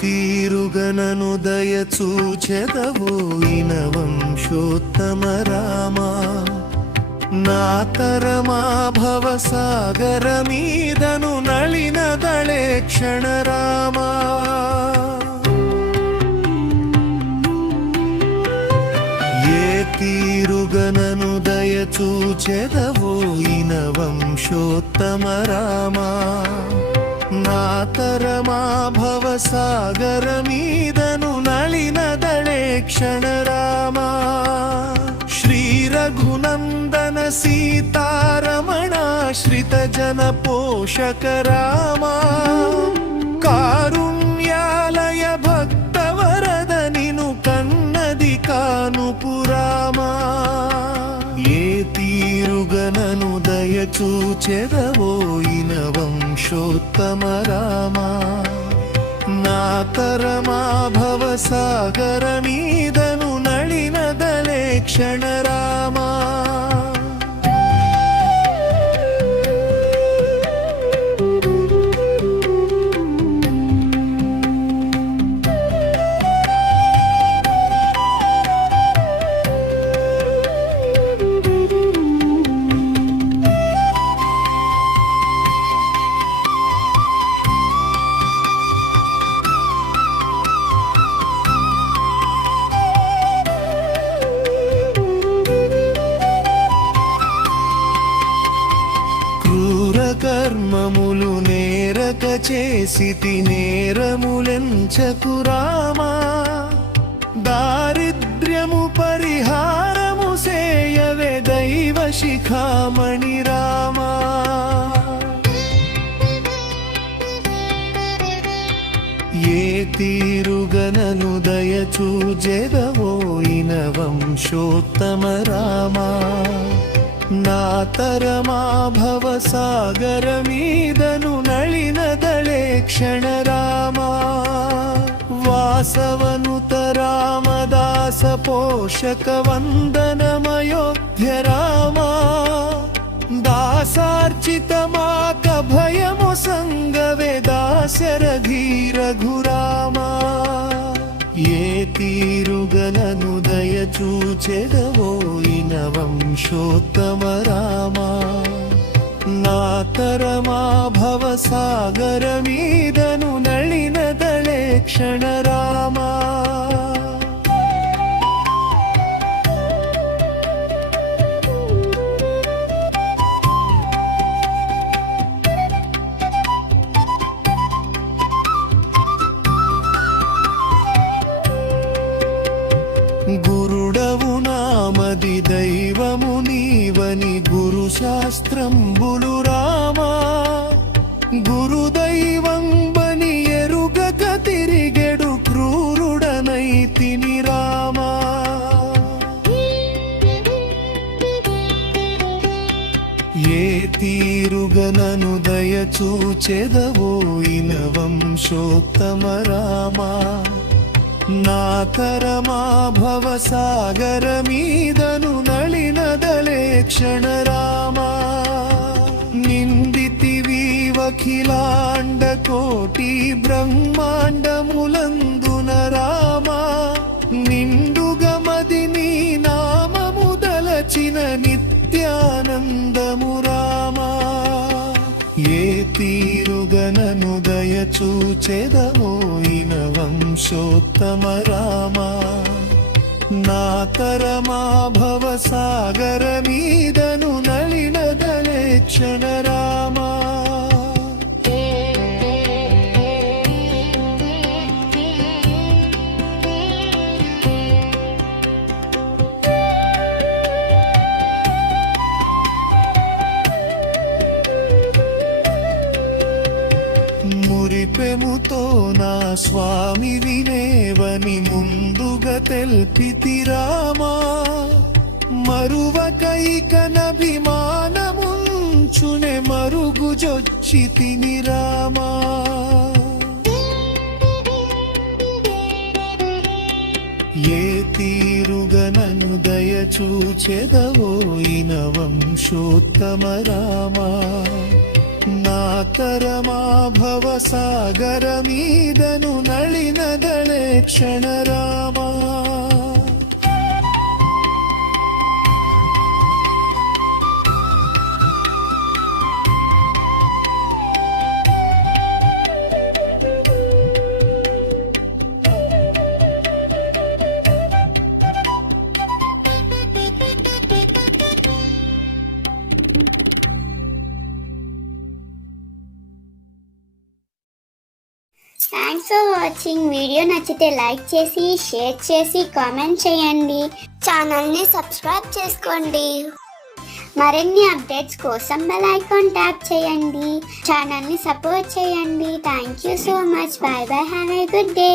తీరుగనను దయచూచెదవోయిన వంశోత్తమ రామా నా తరమా భవసాగర మీదను నళినదళే క్షణ రామా ఏ తీరుగనను దయచూచెదవోయిన వంశోత్తమ రామా నా తరమా భవసాగర మీదను నళినదళే క్షణ రామా శ్రీ రఘునందన సీతారమణాశ్రిత జన పోషక రామా కారుణ్యాలయ భక్తవరద నిను కన్నది కానుపు రామా ఏ తీరుగనను దయచూచెదవోయిన వంశోత్తమ రామా నా తరమా భవసాగర మీదను నళినదళే క్షణ రామా కర్మములు నేరక చేసితి నేరములెంచకు రామా దారిద్ర్యము పరిహారము సేయవే దైవ శిఖామణి రామా ఏ తీరుగనను దయచూచెదవోయిన వంశోత్తమ రామా నా తరమా భవసాగర మీదను నళినదళే క్షణ రామా వాసవనుత రామదాಸ పోషక వందనమయోధ్య రామా దాసార్చిత మాక భయము సంగవే దాశరథి రఘురామా ఏ తీరుగనను దయచూచెదవోయిన వంశోత్తమ రామా నా తరమా భవసాగర మీదను నళినదళే క్షణ రామా గురుడవు నామది దైవము నీవని గురు శాస్త్రంబులు రామా గురుదైవంబని ఎరుగక తిరిగెడు క్రూరుడనైతిని రామా ఏ తీరుగనను దయచూచెదవోయిన వంశోత్తమ రామా నా తరమా భవసాగర మీదను నళినదళే క్షణ రామా నిందితివీవఖిలాండ కోటి బ్రహ్మాండములందున రామా నిండుగమది నీ నామము దలచిన నిత్యానందము రామా ఏ తీరుగనను దయచూచెదవోయిన వంశోత్తమ రామా నా తరమా భవసాగర మీదను నళినదళే క్షణ రామా స్వామి వినేవని ముందుగా తెల్పితి రామా మరువకైకనభిమానముంచునే మరుగుజొచ్చి తిని రామా ఏ తీరుగనను దయచూచెదవోయిన వంశోత్తమ రామా నా తరమా భవసాగర మీదను నళినదళే క్షణ Rama thanks for watching. Video నచ్చితే లైక్ చేసి షేర్ చేసి కామెంట్ చేయండి. ఛానల్ని సబ్స్క్రైబ్ చేసుకోండి. మరిన్ని అప్డేట్స్ కోసం బెల్ ఐకాన్ ట్యాప్ చేయండి. ఛానల్ని సపోర్ట్ చేయండి. Thank you so much. By by. Have a good day.